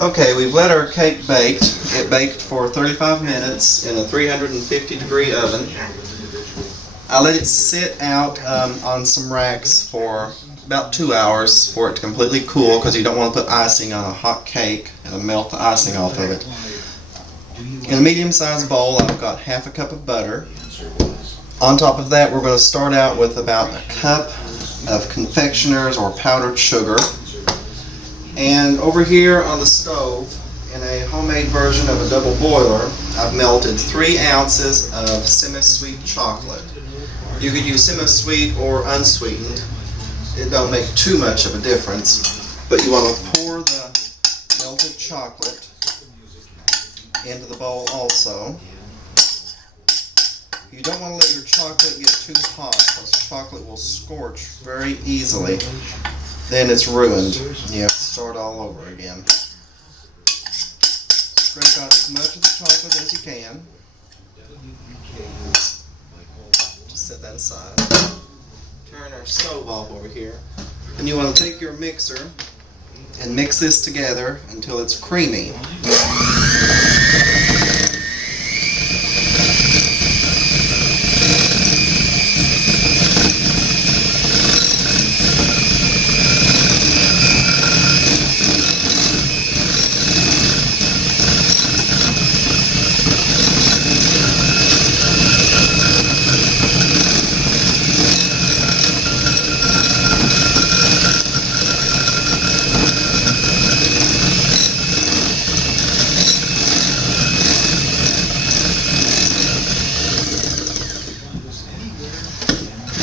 Okay, we've let our cake bake. It baked for 35 minutes in a 350-degree oven. I let it sit out on some racks for about 2 hours for it to completely cool, because you don't want to put icing on a hot cake. It'll melt the icing off of it. In a medium-sized bowl, I've got half a cup of butter. On top of that, we're going to start out with about a cup of confectioner's or powdered sugar. And over here on the stove, in a homemade version of a double boiler, I've melted 3 ounces of semi-sweet chocolate. You could use semi-sweet or unsweetened. It don't make too much of a difference. But you want to pour the melted chocolate into the bowl also. You don't want to let your chocolate get too hot, because chocolate will scorch very easily. Then it's ruined. You have to start all over again. Scrape out as much of the chocolate as you can. Just set that aside. Turn our stove off over here. And you want to take your mixer and mix this together until it's creamy.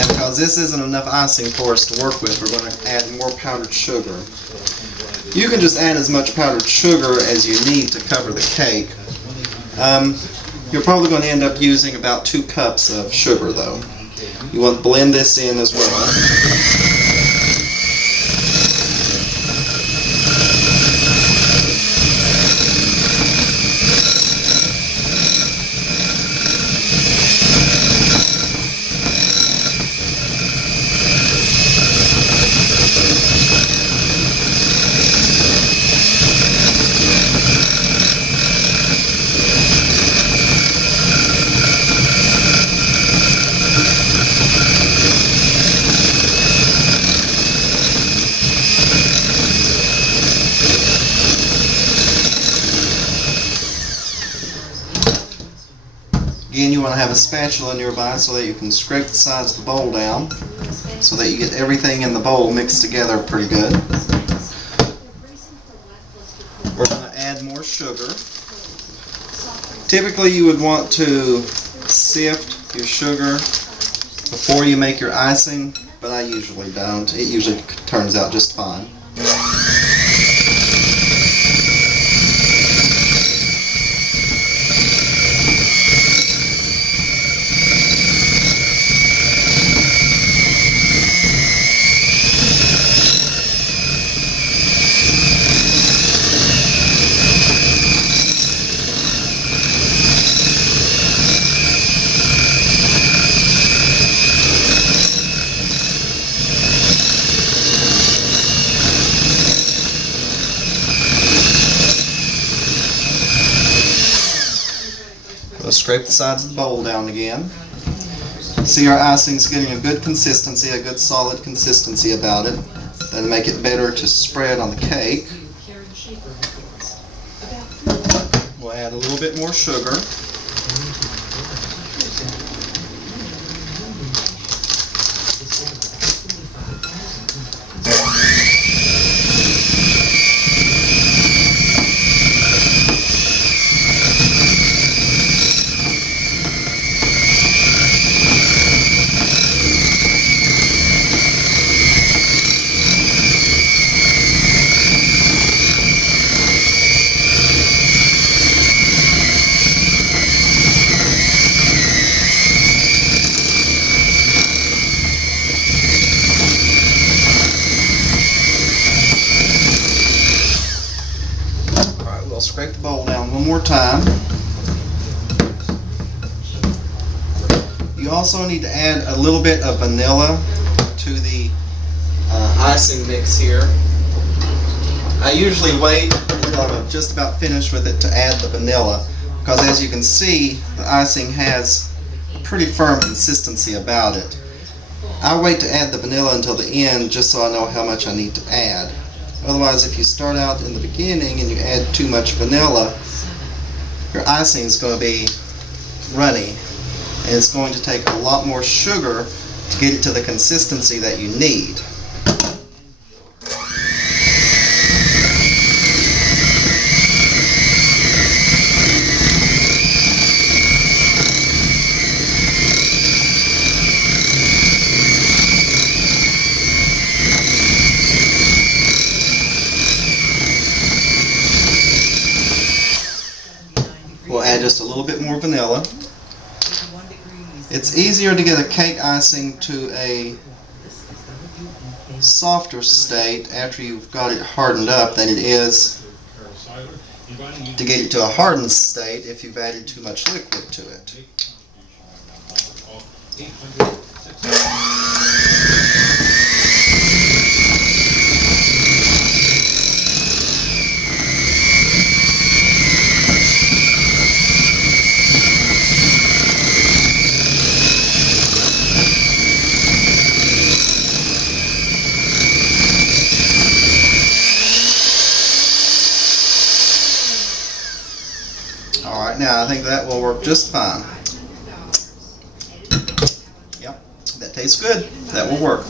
Because this isn't enough icing for us to work with, we're going to add more powdered sugar. You can just add as much powdered sugar as you need to cover the cake. You're probably going to end up using about 2 cups of sugar though. You want to blend this in as well. Again, you want to have a spatula nearby so that you can scrape the sides of the bowl down so that you get everything in the bowl mixed together pretty good. We're going to add more sugar. Typically you would want to sift your sugar before you make your icing, but I usually don't. It usually turns out just fine. We'll scrape the sides of the bowl down again. See, our icing's getting a good consistency, a good solid consistency about it. That'll make it better to spread on the cake. We'll add a little bit more sugar. Scrape the bowl down one more time. You also need to add a little bit of vanilla to the icing mix here. I usually wait until I'm just about finished with it to add the vanilla, because as you can see, the icing has a pretty firm consistency about it. I wait to add the vanilla until the end just so I know how much I need to add. Otherwise, if you start out in the beginning and you add too much vanilla, your icing is going to be runny, and it's going to take a lot more sugar to get it to the consistency that you need. We'll add just a little bit more vanilla. It's easier to get a cake icing to a softer state after you've got it hardened up than it is to get it to a hardened state if you've added too much liquid to it. Alright, now I think that will work just fine. Yep, that tastes good. That will work.